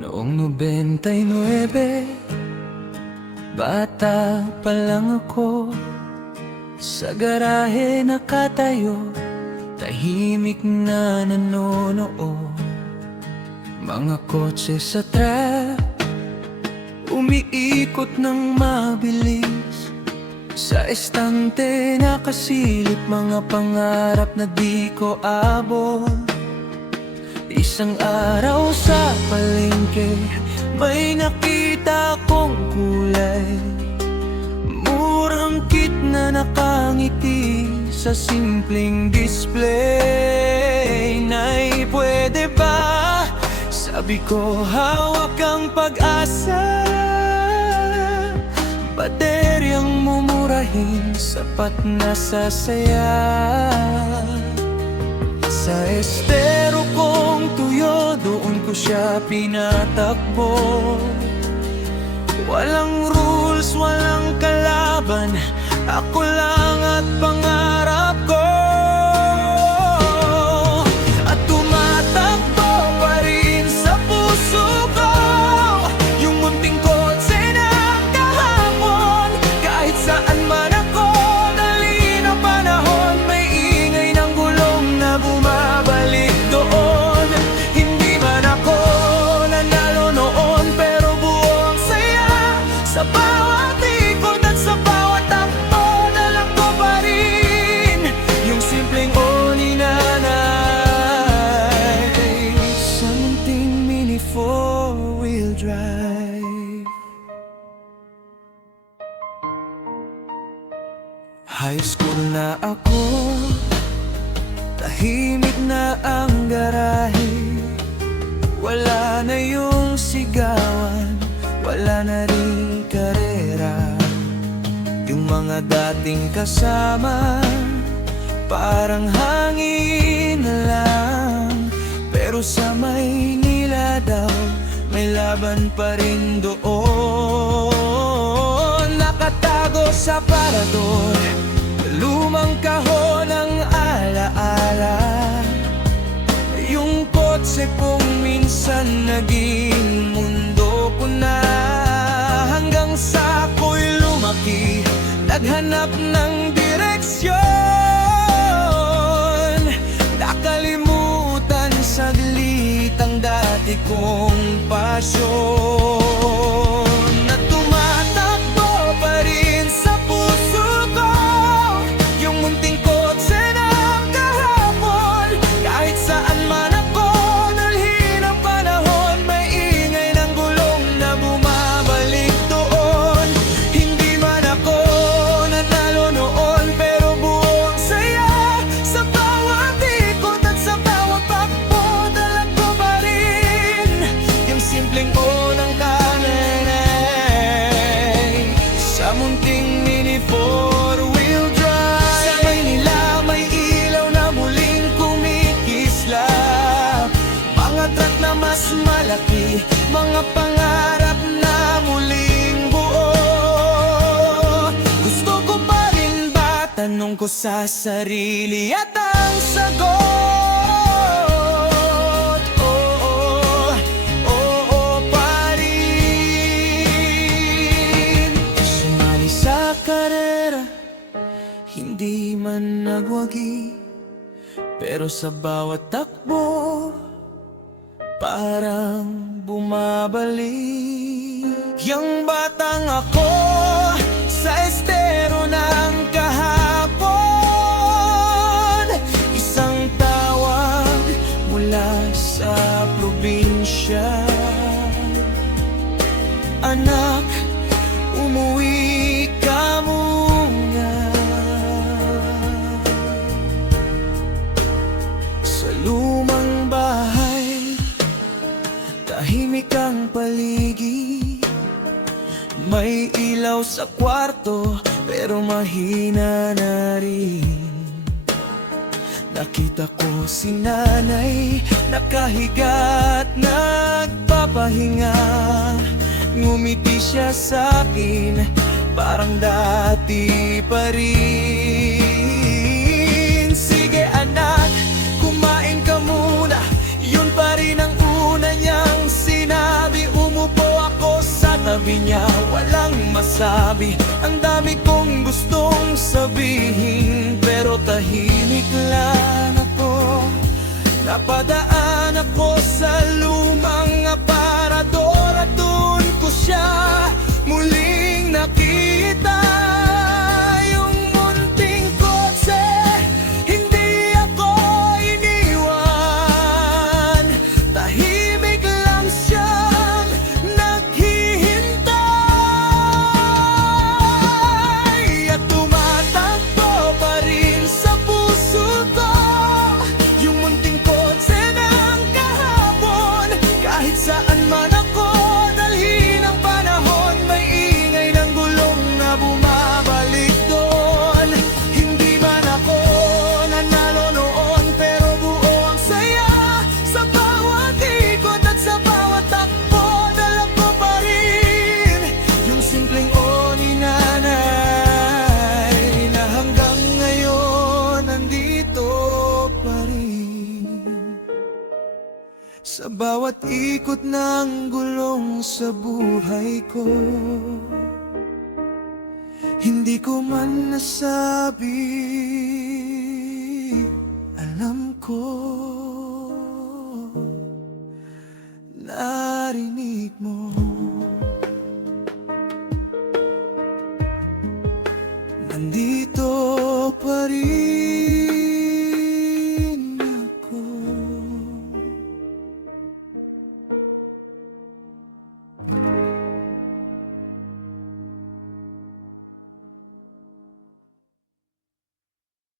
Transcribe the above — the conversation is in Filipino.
Noong 99, bata pa lang ako. Sa garahe nakatayo, tahimik na nanonood. Mga kotse sa trap, umiikot ng mabilis. Sa estante nakasilip mga pangarap na di ko abot. Isang araw sa palengke, may nakita kong kulay. Murang kit na nakangiti sa simpleng display. Nay, pwede ba? Sabi ko, hawak ang pag-asa. Bateryang mumurahin, sapat na sasaya. Sa estero kong tuyo, doon ko siya pinatakbo. Walang rules, walang kalaban, ako lang at pangarap ko. At tumatakbo pa rin sa puso ko yung munting kotse ng kahapon. Kahit saan man ako, dali ng panahon, may ingay ng gulong na bumabalik doon. Hindi man ako nanalo noon, pero buo ang saya. Sa bawat ikot at sa bawat takbo, dala ko pa rin yung simpleng o ni nanay. Sa munting mini four-wheel drive. High school na ako, tahimik na ang garahe. Wala na yung sigawan, wala na rin karera. Yung mga dating kasama, parang hangin na lang. Pero sa Maynila daw, may laban pa rin doon. Nakatago sa parador, lumang kahon ng alaala. Yung kotse kong minsan naging mundo ko na. Hanggang sa ako'y lumaki, naghanap ng direksyon. Nakalimutan saglit ang dati kong pasyon. Na tumatakbo pa rin sa puso ko yung munting kotse ng kahapon. Kahit saan man ako, dalhin ang panahon, may ingay ng gulong na bumabalik doon. Hindi man ako nanalo noon, pero buo ang saya. Sa bawat ikot at sa bawat takbo, dala ko pa rin yung simpleng unang kanay. Sa munting mini four-wheel drive, sa Maynila may ilaw na muling kumikislap. Mga truck na mas malaki, mga pangarap na muling buo. Gusto ko pa rin ba? Tanong ko sa sarili at ang sagot, oo, oo pa rin. Sumali sa karera, hindi man nagwagi, pero sa bawat takbo, parang bumabalik. Yang batang ako sa estero ng kahapon, isang tawag mula sa probinsya. Anak, umuwi ka muna. Sa lumang bahay, tahimik ang paligid. May ilaw sa kwarto, pero mahina na rin. Nakita ko si nanay, nakahiga at nagpapahinga. Ngumiti siya sa akin, parang dati pa rin. Sige anak, kumain ka muna, yun pa rin ang una niyang sinabi. tabi niya, walang masabi. Ang dami kong gustong sabihin, pero tahimik lang ako. Napadaan ako sa lumang aparador at doon ko siya muling nakita. Yung munting kotse, hindi ako iniwan. Tahimik lang siyang naghihintay. At tumatakbo pa rin sa puso ko yung munting kotse ng kahapon. Kahit saan man ako dalhin ang panahon, may ingay ng gulong na bumabalik doon. Hindi man ako nanalo noon, pero buo ang saya. Sa bawat ikot at sa bawat takbo, dala ko pa rin yung simpleng o ni nanay, na hanggang ngayon nandito pa rin. Sa bawat ikot ng gulong sa buhay ko, hindi ko man nasabi, alam ko, narinig mo.